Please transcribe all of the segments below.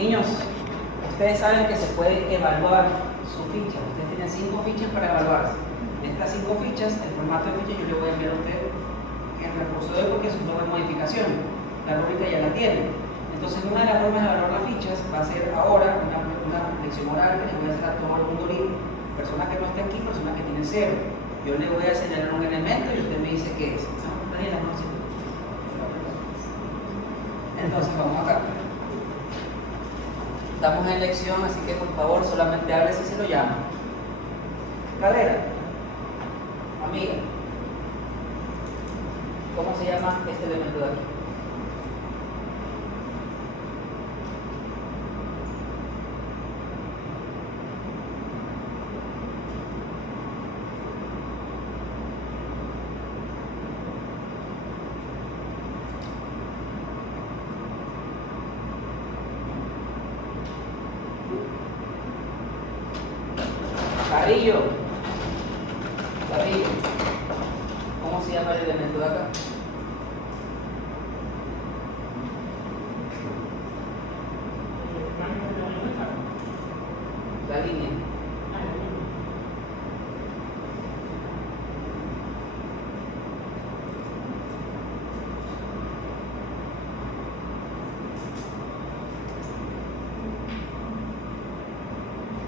Niños, ustedes saben que se puede evaluar su ficha. Ustedes tienen 5 fichas para evaluarse. En estas 5 fichas, el formato de ficha yo le voy a enviar a usted en recurso de porque es un programa de modificación. La rúbrica ya la tiene. Entonces, una de las formas de evaluar las fichas va a ser ahora una lección oral que les voy a hacer a todo el mundo libre. Personas que no estén aquí, personas que tienen 0. Yo le voy a señalar un elemento y usted me dice qué es. Daniela, no sé. Entonces, vamos acá. Estamos en lección, así que por favor solamente hable si se lo llama. Carrera. Amiga. ¿Cómo se llama este elemento de aquí? Carrillo. Carrillo. ¿Cómo se llama el elemento de acá? La línea.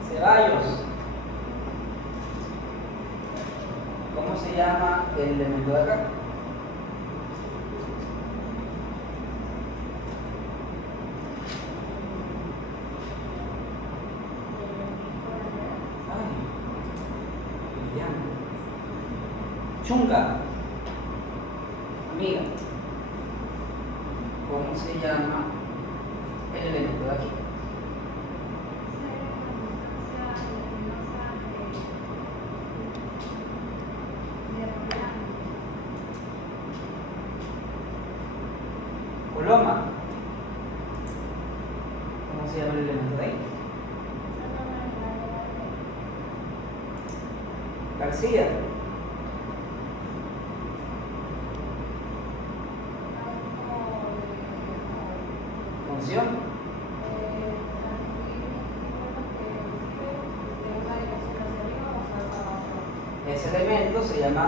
Ceballos. ¿Cómo se llama el elemento de acá? Ay, brillante. Chunga. Amiga. ¿Cómo se llama el elemento de aquí? Coloma. ¿Cómo se llama el elemento de ahí? García. Función. Ese elemento se llama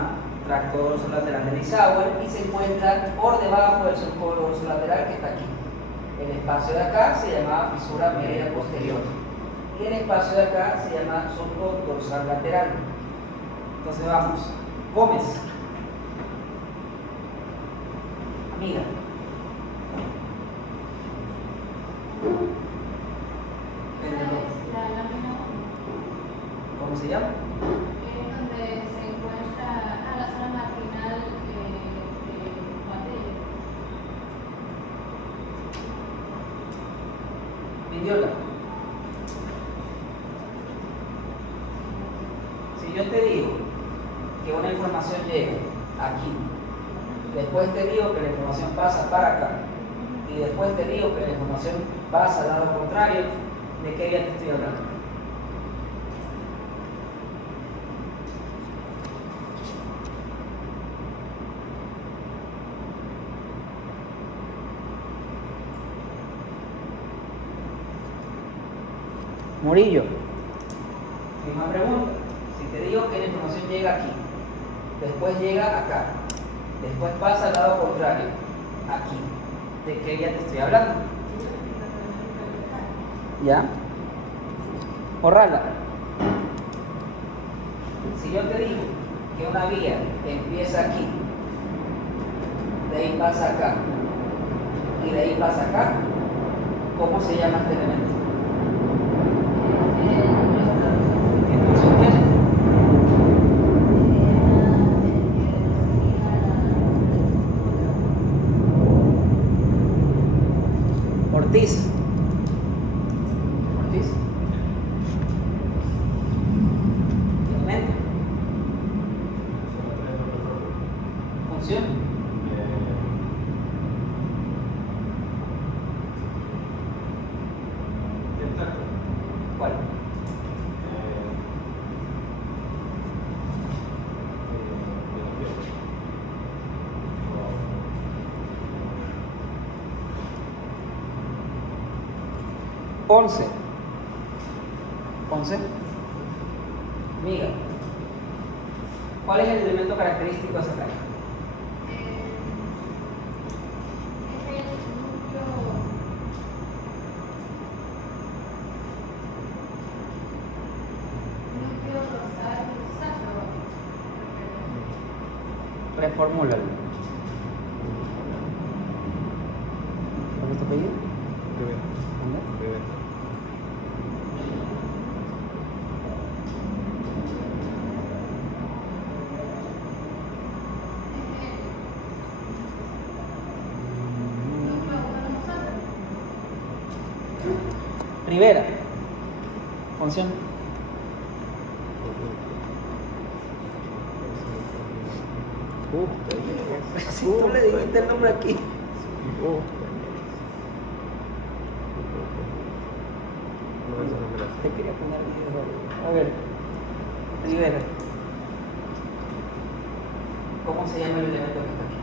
tracto dorsolateral de Lissauer y se encuentra por debajo del surco dorsolateral que está aquí. El espacio de acá se llama fisura media posterior y el espacio de acá se llama surco dorsal lateral. Entonces vamos. Gómez. Amiga. ¿Cómo se llama? Donde se encuentra la zona marginal de Guatella. Mindiola. Si yo te digo que una información llega aquí, después te digo que la información pasa para acá, y después te digo que la información pasa al lado contrario, ¿de qué día te estoy hablando? Murillo. Misma pregunta. Si te digo que la información llega aquí, después llega acá, después pasa al lado contrario, aquí, ¿de qué día te estoy hablando? ¿Ya? Borrala. Si yo te digo que una vía empieza aquí, de ahí pasa acá, y de ahí pasa acá, ¿cómo se llama este elemento? ¿Qué función tiene? Ortiz. Ortiz. Elemento. Función. ¿Cuál? 11. 11. Amiga, ¿cuál es el elemento característico de esa placa? Es el núcleo sacro. Reformúlalo. ¿Cuál es tu apellido? ¿Dónde? Rivera. Función. Si tú le dijiste el nombre aquí. Te quería poner video. A ver. Rivera. ¿Cómo se llama el elemento que está aquí?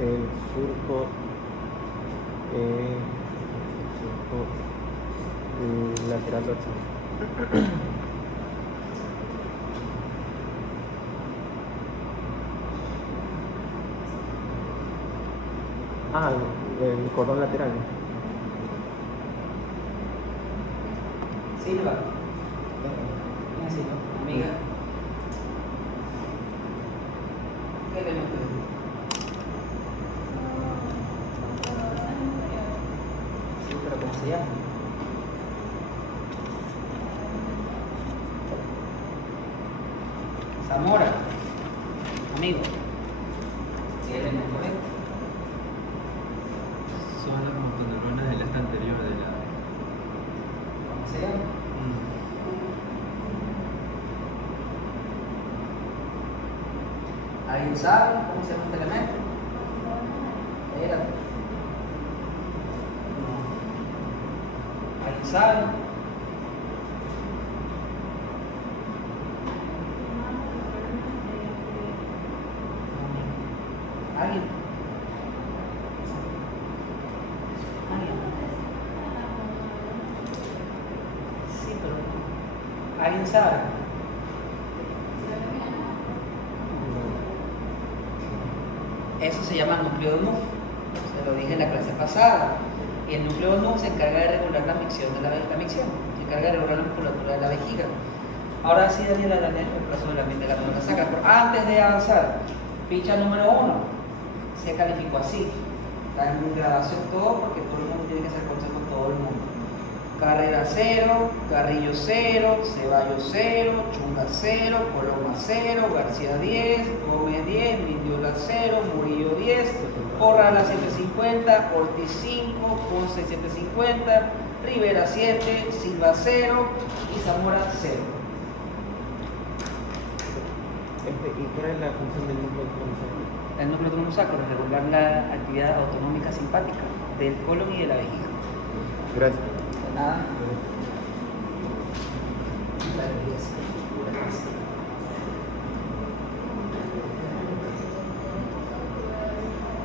El surco lateral dorsal. El cordón lateral. Silva. Mira, Silva. Amiga. ¿Qué elemento es? Sí, pero ¿cómo se llama? Zamora. Amigo. ¿Qué elemento es? Son las motoneuronas del este anterior de la. ¿Cómo se llama? ¿Alguien sabe cómo se llama este elemento? Espérate. No. ¿Alguien sabe? ¿Alguien? ¿Alguien? Sí, pero ¿alguien sabe? Eso se llama núcleo de Nuff. Se lo dije en la clase pasada. Y el núcleo de Nuff se encarga de regular la micción de la micción. Se encarga de regular la musculatura de la vejiga. Ahora sí, Daniela, el plazo de la glándula sacra. Pero antes de avanzar, ficha número 1 se calificó así. Está en grabación todo porque todo el mundo tiene que hacer consejo con todo el mundo. Carrera 0, Carrillo 0, Ceballos 0, Chunga 0, Coloma 0, García 10, Gómez 10, Mindiola 0, Murillo 10, Corrala 750, Ortiz 5, Ponce 750, Rivera 7, Silva 0 y Zamora 0. ¿Y cuál es la función del núcleo sacro? El núcleo autónomo sacro es regular la actividad autonómica simpática del colon y de la vejiga. Gracias. De nada.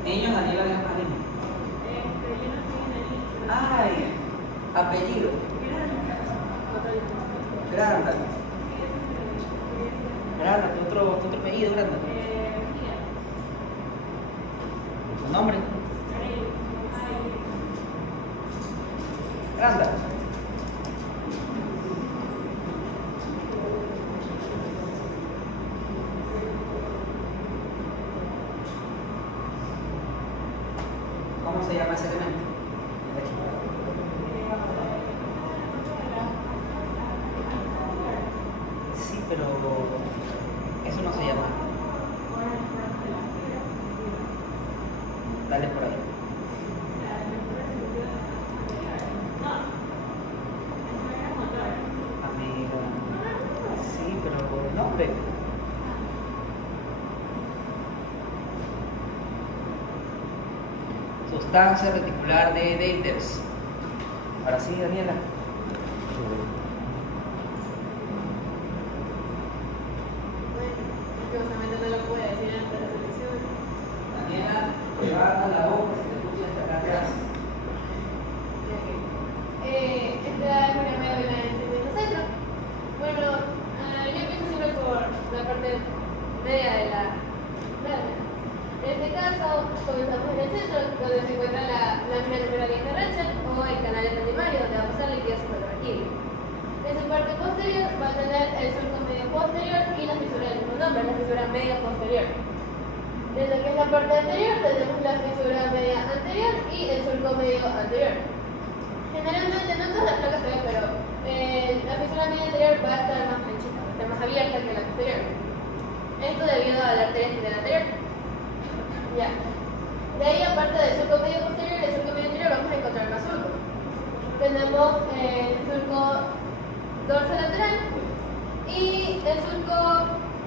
Niños, Daniela, deja más niños. Ay, apellido. Granda. Granda, tu otro apellido, Granda. ¿Tu nombre? Granda. ¿Cómo se llama ese elemento? Sí, pero eso no se llama. Dale por ahí. Amiga. Sí, pero por el nombre. Sustancia reticular de Deiters. Ahora sí, Daniela. la parte media de la lámina. En este caso, comenzamos en el centro, donde se encuentra la lámina número 10 de Rachel o el canal endotimario, donde va a pasar líquido cefalorraquídeo. En su parte posterior va a tener el surco medio posterior y la fisura del mismo nombre, la fisura media posterior. En lo que es la parte anterior tenemos la fisura media anterior y el surco medio anterior. Generalmente, no todas las placas se ven, pero la fisura media anterior va a estar más anchita, va a estar más abierta que la posterior. Esto debido a la arteria espinal anterior. Ya. De ahí, aparte del surco medio posterior y el surco medio anterior, vamos a encontrar más surcos. Tenemos el surco dorsolateral y el surco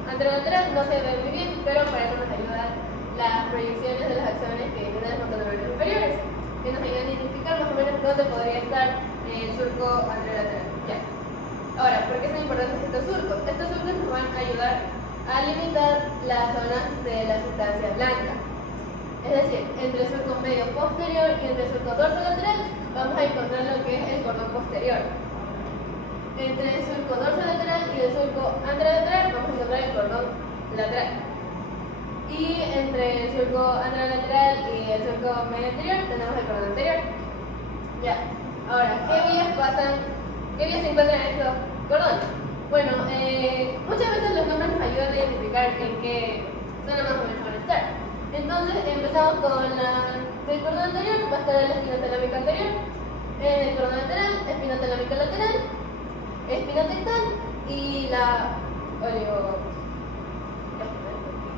anterolateral. No se ve muy bien, pero para eso nos ayudan las proyecciones de las acciones que tienen los motoneurones inferiores, que nos ayudan a identificar más o menos dónde podría estar el surco anterolateral. Ya. Ahora, ¿por qué son importantes estos surcos? Estos surcos nos van a ayudar a limitar las zonas de la sustancia blanca. Es decir, entre el surco medio posterior y entre el surco dorsolateral vamos a encontrar lo que es el cordón posterior. Entre el surco dorsolateral y el surco anterolateral vamos a encontrar el cordón lateral. Y entre el surco anterolateral y el surco medio anterior tenemos el cordón anterior. Ya. Ahora, ¿qué vías se encuentran en estos cordones? Bueno, muchas veces los nombres nos ayudan a identificar en qué zona más o menos van a estar. Entonces empezamos con el cordón anterior, va a estar la espina talámica anterior, en el cordón lateral, espina talámica lateral, espina tectal y la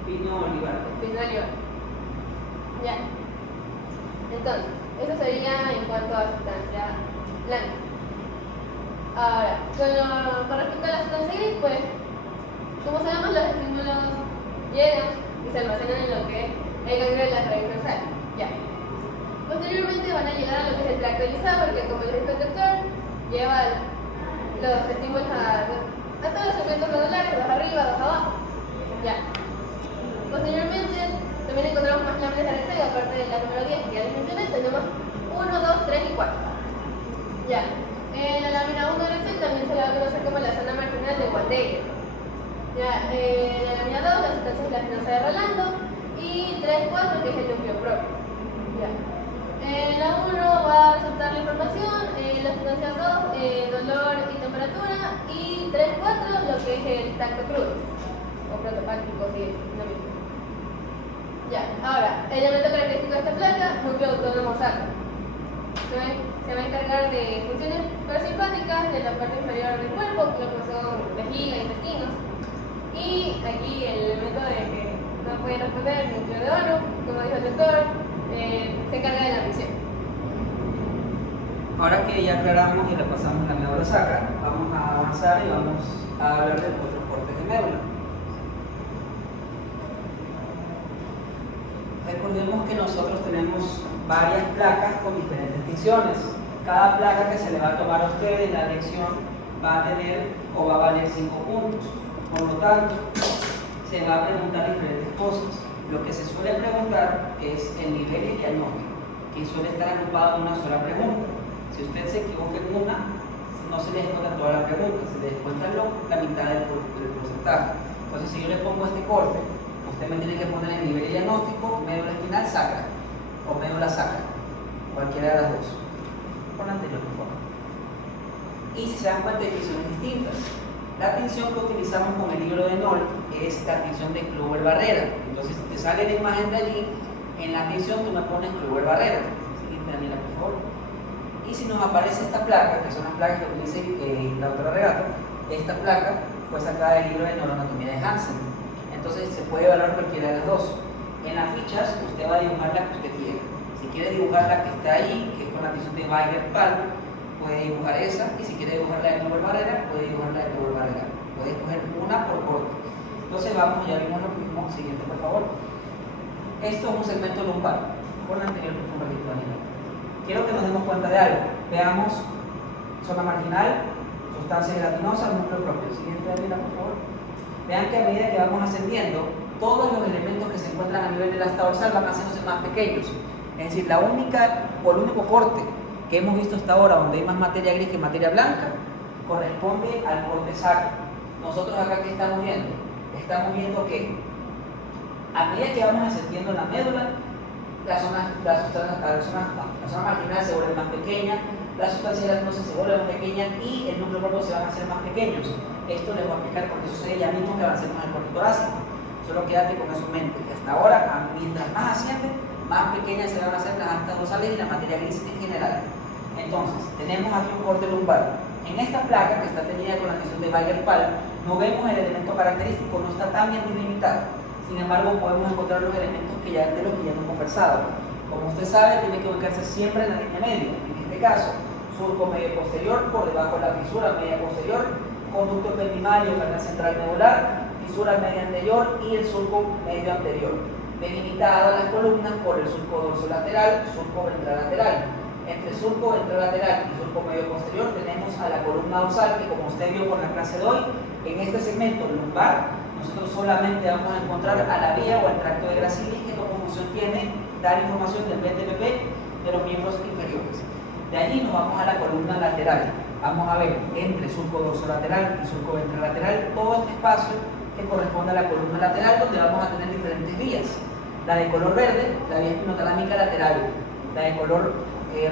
Espino olivar. espina olivar. Ya. Entonces, eso sería en cuanto a sustancia blanca. Ahora, con respecto a la sustancia gris, pues, como sabemos, los estímulos llegan y se almacenan en lo que es el ganglio de la raíz dorsal. Ya. Posteriormente van a llegar a lo que es el tracto elisado, que como les dijo el doctor, lleva los estímulos a todos los segmentos medulares, dos arriba, dos abajo. Ya. Posteriormente también encontramos más láminas de Rexel, aparte de la número 10 que ya les mencioné, tenemos 1, 2, 3 y 4. Ya. La lámina 1 de Rexel también se la va a conocer como la zona marginal de Waldecker. Ya, la lámina 2, la sustancia es la espinosa de Rolando, y 3, 4, que es el núcleo propio. Ya. La 1 va a resaltar la información, la sustancia 2, dolor y temperatura, y 3, 4, lo que es el tacto crudo, o protopáctico, si no me equivoco. Ya, ahora, el elemento característico de esta placa, núcleo autónomo sacro. Se va a encargar de funciones parasimpáticas de la parte inferior del cuerpo, lo que son vejiga, intestinos. Y aquí el elemento de que no puede responder, el núcleo de ONU, como dijo el doctor, se encarga de la misión. Ahora que ya aclaramos y repasamos la médula sacra, vamos a avanzar y vamos a hablar de los otros cortes de médula. Recordemos que nosotros tenemos varias placas con diferentes tinciones. Cada placa que se le va a tomar a usted en la lección va a tener o va a valer 5 puntos. Por lo tanto, se va a preguntar diferentes cosas. Lo que se suele preguntar es el nivel de diagnóstico, que suele estar agrupado en una sola pregunta. Si usted se equivoca en una, no se le descuenta toda la pregunta, se le descuenta la mitad del porcentaje. Entonces, si yo le pongo este corte, usted me tiene que poner el nivel de diagnóstico, médula espinal sacra o médula sacra, cualquiera de las dos. Por la anterior, por favor. Y si se dan cuenta de tinciones distintas, la tinción que utilizamos con el libro de Noll es la tinción de Kluwer-Barrera. Entonces, si te sale la imagen de allí, en la tinción tú me pones Kluwer-Barrera. Siguiente, Daniela, por favor. Y si nos aparece esta placa, que son las placas que utiliza la doctora Regato, esta placa fue sacada del libro de Neuroanatomía de Hansen. Entonces se puede evaluar cualquiera de las dos. En las fichas usted va a dibujar la que usted quiera. Si quiere dibujar la que está ahí, que es con la tinción de Weiger-Palm, puede dibujar esa, y si quiere dibujar la de Kluwer-Barrera, puede dibujar la de Kluwer-Barrera. Puede escoger una por corte. Entonces vamos, ya vimos lo mismo. Siguiente, por favor. Esto es un segmento lumbar. Por la anterior, por favor, Daniela. Quiero que nos demos cuenta de algo. Veamos zona marginal, sustancia gelatinosa, núcleo propio. Siguiente, Daniela, por favor. Vean que a medida que vamos ascendiendo, todos los elementos que se encuentran a nivel del asta dorsal van haciéndose más pequeños. Es decir, el único corte que hemos visto hasta ahora, donde hay más materia gris que materia blanca, corresponde al corte sacro. Nosotros acá, ¿qué estamos viendo? estamos viendo que a medida que vamos ascendiendo en la médula, la zona marginal se vuelve más pequeña, la sustancia gelatosa se vuelve más pequeña y el núcleo propio se van a hacer más pequeños. Esto les voy a explicar por qué sucede ya mismo que avancemos en el corte torácico. Solo quédate con eso en mente, que hasta ahora, mientras más asciende, más pequeñas se van a hacer las astas dorsales y la materia gris en general. Entonces, tenemos aquí un corte lumbar. En esta placa que está teñida con la tinción de Wenger-Pal, no vemos el elemento característico, no está tan bien delimitado. Sin embargo, podemos encontrar los elementos de los que ya hemos conversado. Como usted sabe, tiene que ubicarse siempre en la línea media. En este caso, surco medio posterior, por debajo de la fisura media posterior, conducto ependimario, canal central medular, fisura media anterior y el surco medio anterior. Delimitada las columnas por el surco dorsolateral, surco ventrolateral. Entre surco ventrolateral y surco medio posterior tenemos a la columna dorsal, que como usted vio con la clase de hoy, en este segmento lumbar, nosotros solamente vamos a encontrar a la vía o al tracto de Gracilis, que como función tiene dar información del BTPP de los miembros inferiores. De allí nos vamos a la columna lateral. Vamos a ver entre surco dorsolateral y surco ventrolateral todo este espacio que corresponde a la columna lateral, donde vamos a tener diferentes vías. La de color verde, la vía espinotalámica lateral. La de color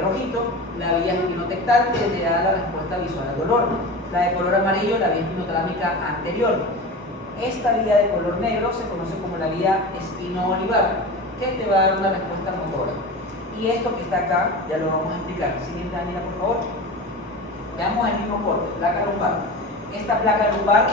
rojito, la vía espinotectal, que le da la respuesta visual al dolor. La de color amarillo, la vía espinotalámica anterior. Esta vía de color negro se conoce como la vía espino-olivar, que te va a dar una respuesta motora. Y esto que está acá, ya lo vamos a explicar. Siguiente, Daniela, por favor. Veamos el mismo corte, placa lumbar. Esta placa lumbar,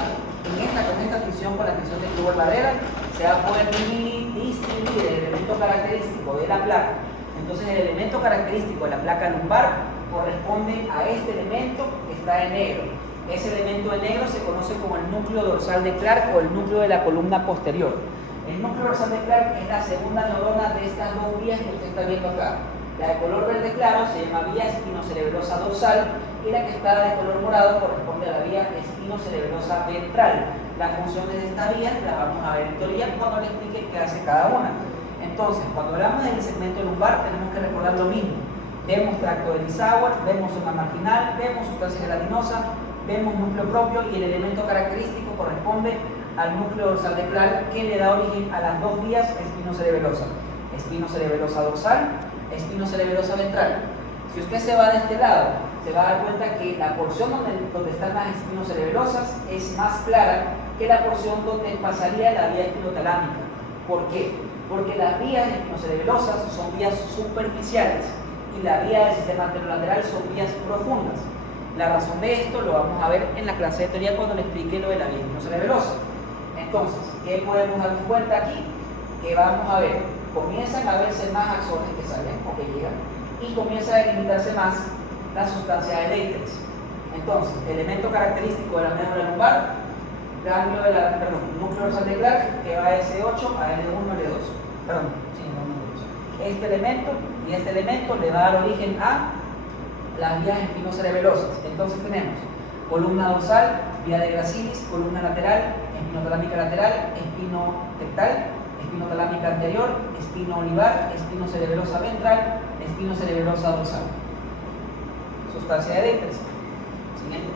con esta tinción, con la tinción de Kluber Barrera, se va a poder distinguir el elemento característico de la placa. Entonces, el elemento característico de la placa lumbar corresponde a este elemento que está en negro. Ese elemento en negro se conoce como el núcleo dorsal de Clark o el núcleo de la columna posterior. El núcleo dorsal de Clark es la segunda neurona de estas dos vías que usted está viendo acá. La de color verde claro se llama vía espinocerebrosa dorsal y la que está de color morado corresponde a la vía espinocerebrosa ventral. Las funciones de esta vía las vamos a ver en teoría cuando le explique qué hace cada una. Entonces, cuando hablamos del segmento lumbar tenemos que recordar lo mismo. Vemos tracto de Lissauer, vemos zona marginal, vemos sustancia gelatinosa, vemos núcleo propio y el elemento característico corresponde al núcleo dorsal de Clark, que le da origen a las dos vías espinocerebrosa. Espinocerebrosa dorsal, espinocerebrosa ventral. Si usted se va de este lado, se va a dar cuenta que la porción donde están las espinocerebrosas es más clara que la porción donde pasaría la vía espinotalámica. ¿Por qué? Porque las vías espinocerebrosas son vías superficiales y la vía del sistema anterolateral son vías profundas. La razón de esto lo vamos a ver en la clase de teoría cuando le explique lo de la vía espinocerebrosa. Entonces, ¿qué podemos darnos cuenta aquí? Que vamos a ver, comienzan a verse más axones que salen o que llegan y comienza a delimitarse más la sustancia de Leiters. Entonces, elemento característico de la médula lumbar, núcleo dorsal de Clark, que va de S8 a L1, L2. Perdón, sí, no, L2. Este elemento y este elemento le va a dar origen a las vías espinocerebelosas. Entonces tenemos columna dorsal, vía de Gracilis, columna lateral, espinotalámica lateral, espinotectal, espinotalámica anterior, espino-olivar, espinocerebrosa ventral, espinocerebrosa dorsal. Sustancia de Leiters. Siguiente.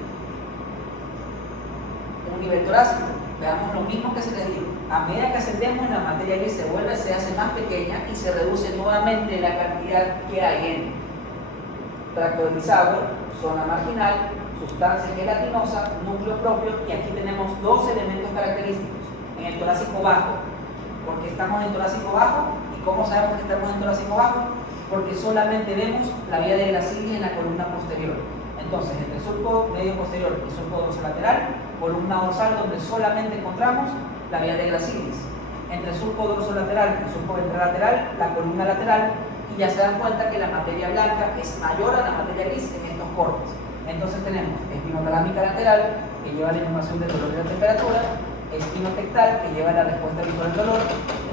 Un nivel torácico. Veamos lo mismo que se les dijo. A medida que ascendemos, la materia gris se hace más pequeña y se reduce nuevamente la cantidad que hay en tracto de Lissauer, zona marginal, sustancia gelatinosa, núcleo propio, y aquí tenemos dos elementos característicos. En el torácico bajo, porque estamos en torácico bajo, ¿y cómo sabemos que estamos en torácico bajo? Porque solamente vemos la vía de Gracilis en la columna posterior. Entonces, entre surco medio posterior y surco dorsolateral, columna dorsal donde solamente encontramos la vía de Gracilis. Entre surco dorsolateral y surco ventrolateral, la columna lateral, y ya se dan cuenta que la materia blanca es mayor a la materia gris en estos cortes. Entonces tenemos espinotalámica lateral, que lleva la información del dolor y la temperatura, espinotectal, que lleva la respuesta visual del dolor,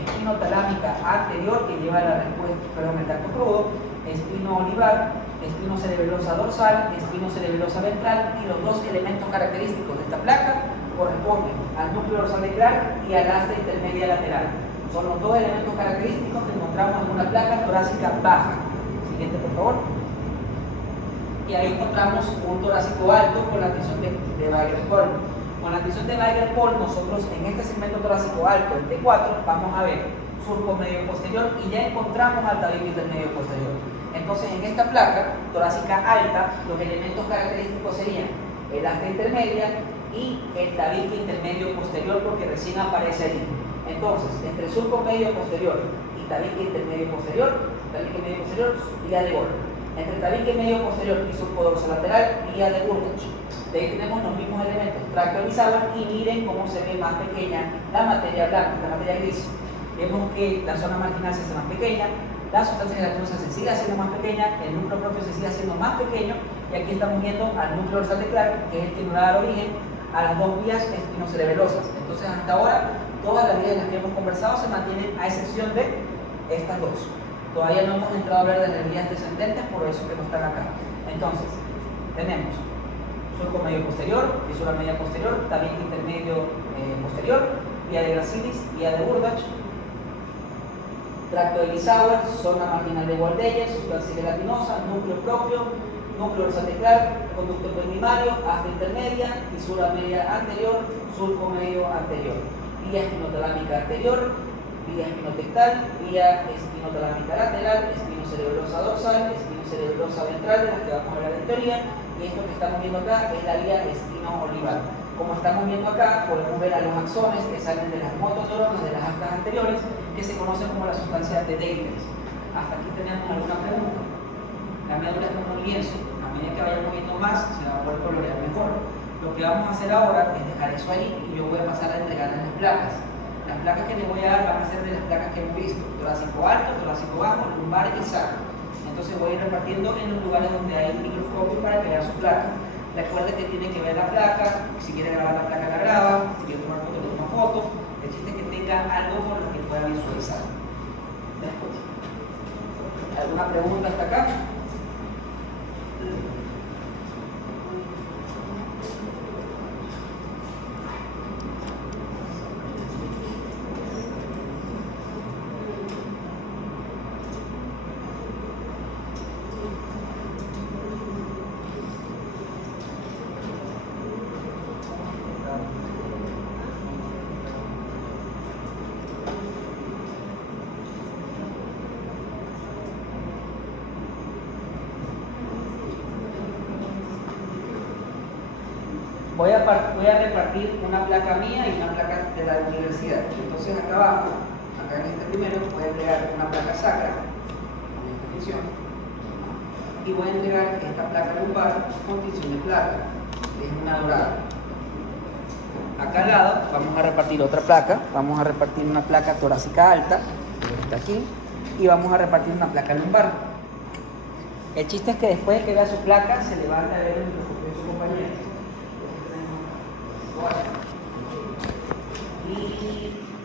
espinotalámica anterior, que lleva la respuesta, perdón, el tacto crudo, espino-olivar, espinocerebrosa dorsal, espinocerebrosa ventral, y los dos elementos característicos de esta placa corresponden al núcleo dorsal de Clark y al asta intermedia lateral. Son los dos elementos característicos que encontramos en una placa torácica baja. Siguiente, por favor. Y ahí encontramos un torácico alto con la tinción de Wenger-Pal. Con la tensión de Geiger-Paul, nosotros en este segmento torácico alto, el T4, vamos a ver surco medio posterior y ya encontramos al tabique intermedio posterior. Entonces, en esta placa torácica alta, los elementos característicos serían el asta intermedia y el tabique intermedio posterior, porque recién aparece allí. Entonces, entre surco medio posterior y tabique intermedio posterior, vía de Gol. Entre tabique medio posterior y surco dorsolateral, vía de Burgach. De ahí tenemos los mismos elementos, tracto de Bisavar, y miren cómo se ve más pequeña la materia blanca, la materia gris. Vemos que la zona marginal se hace más pequeña, la sustancia gelatinosa se sigue haciendo más pequeña, el núcleo propio se sigue haciendo más pequeño, y aquí estamos viendo al núcleo dorsal de Clark, que es el que nos va a dar origen a las dos vías espinocerebelosas. Entonces, hasta ahora, todas las vías en las que hemos conversado se mantienen, a excepción de estas dos. Todavía no hemos entrado a hablar de las vías descendentes, por eso que no están acá. Entonces, tenemos surco medio posterior, fisura media posterior, tabique intermedio posterior, vía de Gracilis, vía de Burgach, tracto de Bisavar, zona marginal de Waldeyer, sustancia gelatinosa, núcleo propio, núcleo dorsal de Clark, conducto primario, asta intermedia, fisura media anterior, surco medio anterior, vía espinotalámica anterior, vía espinotectal, vía espinotalámica lateral, espinocerebelosa dorsal, espinocerebelosa ventral, de las que vamos a hablar en teoría, y esto que estamos viendo acá es la vía espino-olivar. Como estamos viendo acá, podemos ver a los axones que salen de las motoneuronas de las astas anteriores, que se conocen como la sustancia de Deiters. Hasta aquí tenemos alguna pregunta. La médula es como un lienzo, a medida que vayamos viendo más, se va a poder colorear mejor. Lo que vamos a hacer ahora es dejar eso ahí y yo voy a pasar a entregarles las placas. Las placas que les voy a dar van a ser de las placas que hemos visto: torácico alto, torácico bajo, lumbar y sacro. Entonces voy a ir repartiendo en los lugares donde hay un microscopio para que vean su placa. Recuerde que tiene que ver la placa, si quiere grabar la placa la graba, si quiere tomar foto le toma foto. El chiste es que tenga algo con lo que pueda visualizar. Después, ¿alguna pregunta hasta acá? Voy a repartir una placa mía y una placa de la universidad. Entonces acá abajo, acá en este primero, voy a entregar una placa sacra, con esta tinción, y voy a entregar esta placa lumbar con tinción de plata, que es una dorada. Acá al lado vamos a repartir otra placa, vamos a repartir una placa torácica alta, que está aquí, y vamos a repartir una placa lumbar. El chiste es que después de que vea su placa, se levanta a ver el microscopio de su compañero. Y